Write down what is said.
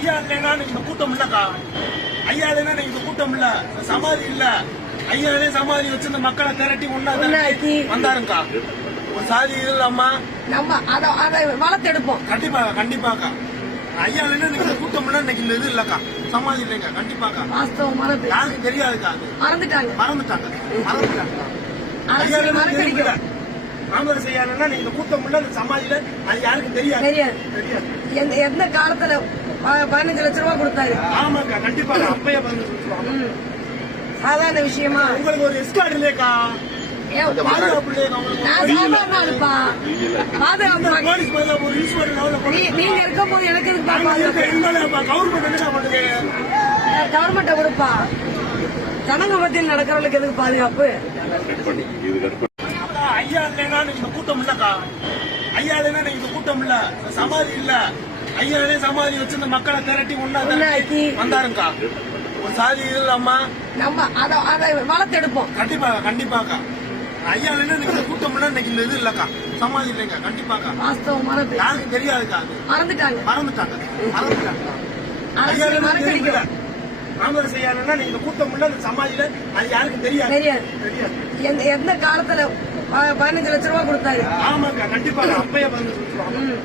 ஐயா இல்லைன்னா இந்த கூட்டம் இல்லக்கா. ஐயா இல்லைன்னா இந்த கூட்டம் இல்ல. சமாதி இல்ல. ஐயாவே சமாதி வச்சு இந்த மக்களை திரட்டி ஒன்னா ஒண்ணாக்கி. வந்தாருங்கக்கா ஒரு சாதி இல்லாம நம்ம அதை அதை வளர்த்தெடுப்போம். கண்டிப்பாக கண்டிப்பாக்கா ஐயா இல்லைன்னா இந்த கூட்டம் இல்ல இன்னைக்கு இந்த இது இல்லக்கா. சமாதி இல்லைங்க கண்டிப்பாக்கா வாஸ்தவமான பேச்சு யாருக்கும் தெரியாதுக்கா மறந்துட்டாங்க. மறந்துட்டாங்க. மறந்துட்டாங்க. ஐயா இல்லைன்னா ஐயா இல்லைன்னா நீங்க கூட்டம் இல்ல இந்த சமாதியில அது யாருக்கும் தெரியாது. தெரியாது. எந்த எந்த காலத்துல பதினஞ்சு லட்ச ரூபாய் கொடுத்தாரு. ஆமாக்கா கண்டிப்பாக அப்பயே வந்து சொல்லுவாங்க ம். சாதாரண விஷயமா? உங்களுக்கு ஒரு எஸ்கார்டு இல்லையக்கா. ஏன் பாதுகாப்பு இல்லையா உங்களுக்கு நான் சாதாரண ஆளுப்பா பாதுகாப்பு போலீஸ் பாதுகாப்பு ஒரு ஈஸ்வரன் லெவலில் நீ- நீங்க இருக்கும் போது எனக்கு கவர்மெண்ட் கொடுப்பா. ஜனங்க மத்தியில் நடக்கிறவங்களுக்கு எதுக்கு பாதுகாப்பு? ஐயா இல்லைன்னா இந்த கூட்டம் இல்லக்கா. ஐயா இல்லைன்னா இந்த கூட்டம் இல்ல. சமாதி இல்ல. ஐயாவே சமாதி வச்சு இந்த மக்களை திரட்டி ஒன்னா ஒண்ணாக்கி. வந்தாருங்கக்கா. ஒரு சாதி இல்லாம நம்ம அதை அதை வளர்த்தெடுப்போம். கண்டிப்பாக கண்டிப்பாக்கா. ஐயா இந்த கூட்டம் இன்னைக்கு இந்த இது இல்லக்கா. சமாதி இல்லைங்க கண்டிப்பாக்கா. வாஸ்தவமான பேச்சு யாருக்கும் தெரியாதுக்கா மறந்துட்டாங்க. மறந்துட்டாங்க மறந்துட்டாங்க. ராமதாஸ் ஐயா இல்லைன்னா நீங்க கூட்டம் இல்ல இந்த சமாதியில அது யாருக்கும் தெரியாது. தெரியாது. எந்த காலத்துல பதினஞ்சு லட்ச ரூபாய் கொடுத்தாரு. ஆமாக்கா கண்டிப்பாக அப்பயே வந்து சொல்லுவாங்க ம்.